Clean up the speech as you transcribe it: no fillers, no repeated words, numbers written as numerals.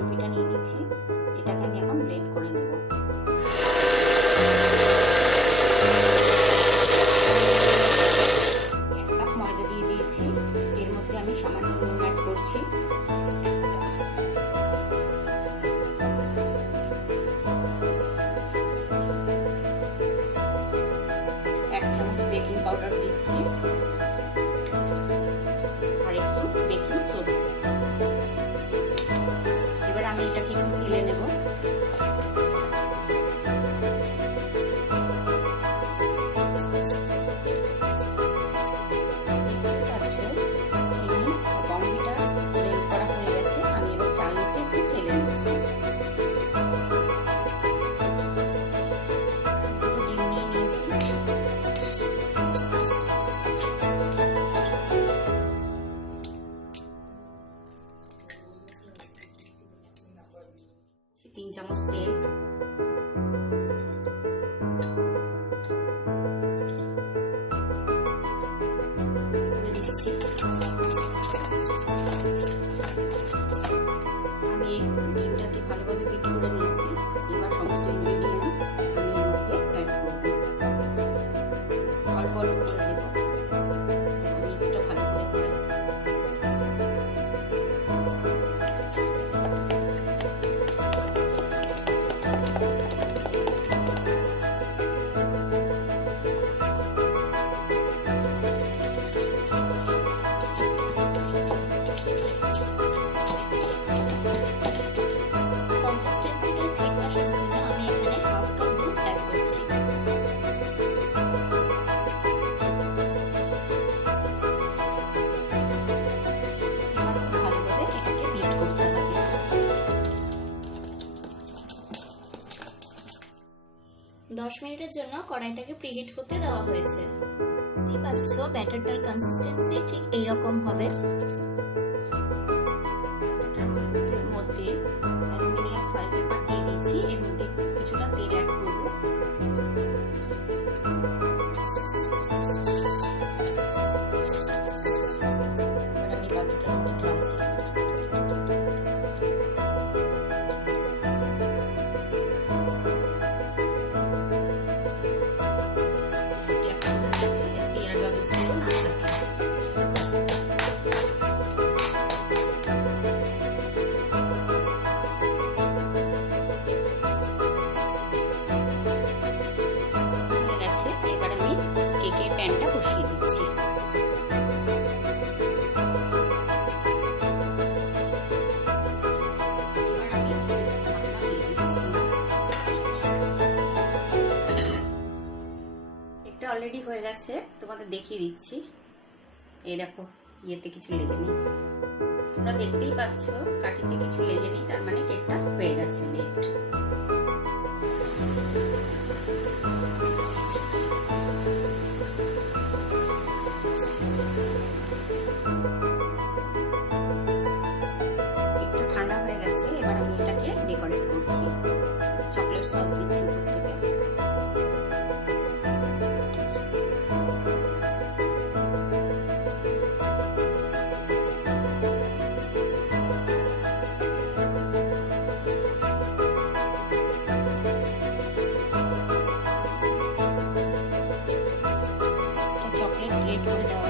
Bournvita নিয়ে নিয়েছি, এটাকে আমি এখন ব্লেন্ড করে নেব। এক কাপ ময়দা দিয়ে দিয়েছি, এর মধ্যে আমি সামান্য নুন অ্যাড করছি। এক চামচ বেকিং পাউডার দিচ্ছি আর একটু বেকিং সোডা। এবার আমি এটাকে একটু চেলে নেব। চিনি বর্নভিটা ব্লেন্ড করা হয়ে গেছে, আমি এবার চালনিতে একটু চেলে নিচ্ছি। দুটো ডিম নিয়ে নিয়েছি, 3 চামচ তেল, দিচ্ছি। আমি ডিমটাকে ভালোভাবে বিট করে নিয়েছি। এবার সমস্ত ইনগ্রেডিয়েন্টস আমি এর মধ্যে অ্যাড করব, অল্প অল্প করে দেব, মিক্সটা ভালো করে হয়। কনসিস্টেন্সিটা ঠিক আসার জন্য আমি এখানে হাফ কাপ দুধ অ্যাড করছি। ভালোভাবে এটাকে বিট করতে হবে। 10 মিনিটের জন্য কড়াইটাকে প্রিহিট করতে দেওয়া হয়েছে। দেখতে পাচ্ছ ব্যাটারটার কনসিস্টেন্সি ঠিক এইরকম হবে। মধ্যে অ্যালুমিনিয়াম ফয়েল পেপার দিয়ে দিয়েছি, এর মধ্যে কিছুটা তেল অ্যাড করব। আমি পাত্রটার মধ্যে ঢালছি। এবার আমি কেকের প্যানটা বসিয়ে দিচ্ছি। এবার আমি ঢাকনা দিয়ে দিচ্ছি। কেকটা অলরেডি হয়ে গেছে, তোমাদের দেখিয়ে দিচ্ছি। এই দেখো, ইয়েতে কিছু লেগে নেই, তোমরা দেখতেই পাচ্ছ কাঠিতে কিছু লেগে নেই, তার মানে কেকটা হয়ে গেছে বেক। একটু ঠান্ডা হয়ে গেছে, এবার আমি এটাকে ডেকোরেট করছি। চকলেট সস দিচ্ছি উপর থেকে। চকলেট গ্রেট করে দেওয়া